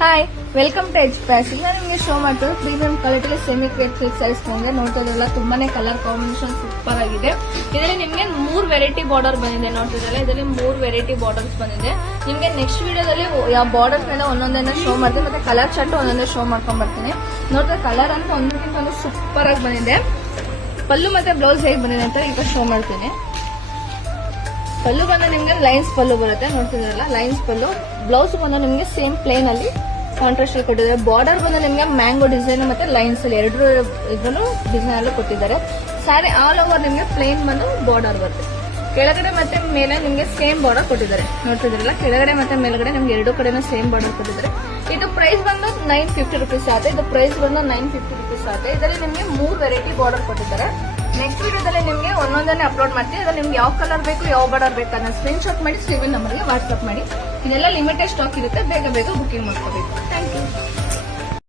Hi, welcome to H fashion. ನಾನು ನಿಮಗೆ show ಮಾಡ್ತೀನಿ premium quality semi crepe silk sarees. ನಿಮಗೆ ನೋಡ್ತಿದ್ರಲ್ಲ, ತುಂಬಾನೇ ಕಲರ್ ಕಾಂಬಿನೇಷನ್ ಸೂಪರ್ ಆಗಿದೆ. ಇದರಲ್ಲಿ ನಿಮಗೆ 3 ವೆರೈಟಿ ಬಾರ್ಡರ್ ಬಂದಿದೆ. ನೋಡ್ತಿದ್ರಲ್ಲ, ಇದರಲ್ಲಿ 3 ವೆರೈಟಿ ಬಾರ್ಡರ್ಸ್ ಬಂದಿದೆ. ನಿಮಗೆ ನೆಕ್ಸ್ಟ್ ವಿಡಿಯೋದಲ್ಲಿ ಯಾವ ಬಾರ್ಡರ್ಸ್ ಮೇಲೆ ಒಂದೊಂದನ್ನ ಶೋ ಮಾಡ್ತೀನಿ, ಮತ್ತೆ ಕಲರ್ ಚಾರ್ಟ್ ಒಂದೊಂದೇ ಶೋ ಮಾಡ್ಕೊಂಡ್ ಬರ್ತೀನಿ. ನೋಡಿದ್ರೆ ಕಲರ್ ಅಂತ ಒಂದಕ್ಕಿಂತ ಒಂದು ಸೂಪರ್ ಆಗಿ ಬಂದಿದೆ. ಪಲ್ಲು ಮತ್ತೆ ಬ್ಲೌಸ್ ಹೇಗೆ ಬಂದಿದೆ ಅಂತ ಈಗ ಶೋ ಮಾಡ್ತೀನಿ. ಪಲ್ಲು ಬಂದು ನಿಮ್ಗೆ ಲೈನ್ಸ್ ಪಲ್ಲು ಬರುತ್ತೆ. ನೋಡ್ತಿದ್ರಲ್ಲ, ಲೈನ್ಸ್ ಪಲ್ಲು. ಬ್ಲೌಸ್ ಬಂದು ನಿಮ್ಗೆ ಸೇಮ್ ಪ್ಲೇನ್ ಅಲ್ಲಿ ಕಾಂಟ್ರಾಸ್ಟ್ ಕೊಟ್ಟಿದ್ದಾರೆ. ಬಾರ್ಡರ್ ಬಂದು ನಿಮ್ಗೆ ಮ್ಯಾಂಗೋ ಡಿಸೈನ್ ಮತ್ತೆ ಲೈನ್ಸ್ ಅಲ್ಲಿ ಎರಡು ಡಿಸೈನ್ ಅಲ್ಲೂ ಕೊಟ್ಟಿದ್ದಾರೆ. ಸ್ಯಾರಿ ಆಲ್ ಓವರ್ ನಿಮ್ಗೆ ಪ್ಲೇನ್ ಬಂದು ಬಾರ್ಡರ್ ಬರುತ್ತೆ. ಕೆಳಗಡೆ ಮತ್ತೆ ಮೇಲೆ ನಿಮ್ಗೆ ಸೇಮ್ ಬಾರ್ಡರ್ ಕೊಟ್ಟಿದ್ದಾರೆ. ನೋಡ್ತಿದ್ರಲ್ಲ, ಕೆಳಗಡೆ ಮತ್ತೆ ಮೇಲ್ಗಡೆ ನಿಮ್ಗೆ ಎರಡು ಕಡೆನೂ ಸೇಮ್ ಬಾರ್ಡರ್ ಕೊಟ್ಟಿದ್ದಾರೆ. ಇದು ಪ್ರೈಸ್ ಬಂದು 950 ರುಪೀಸ್ ಆಗುತ್ತೆ. ಇದು ಪ್ರೈಸ್ ಬಂದು 950 ರುಪೀಸ್ ಆಗುತ್ತೆ. ಇದರಲ್ಲಿ ನಿಮ್ಗೆ 3 ವೆರೈಟಿ ಬಾರ್ಡರ್ ಕೊಟ್ಟಿದ್ದಾರೆ. ನೆಕ್ಸ್ಟ್ ವಿಡಿಯೋದಲ್ಲಿ ನಿಮಗೆ ಒಂದೊಂದನ್ನೇ ಅಪ್ಲೋಡ್ ಮಾಡ್ತೀನಿ. ಅದ್ರಲ್ಲಿ ನಿಮ್ಗೆ ಯಾವ ಕಲರ್ ಬೇಕು, ಯಾವ ಬಾರ್ಡರ್ ಬೇಕು ಅನ್ನೋ ಸ್ಕ್ರೀನ್ ಶಾಟ್ ಮಾಡಿ ಸ್ಕ್ರೀನ್ ನಂಬರ್ಗೆ ವಾಟ್ಸ್ಆಪ್ ಮಾಡಿ. ಇದೆಲ್ಲ ಲಿಮಿಟೆಡ್ ಸ್ಟಾಕ್ ಇರುತ್ತೆ, ಬೇಗ ಬುಕಿಂಗ್ ಮಾಡ್ಕೋಬೇಕು. Thank you.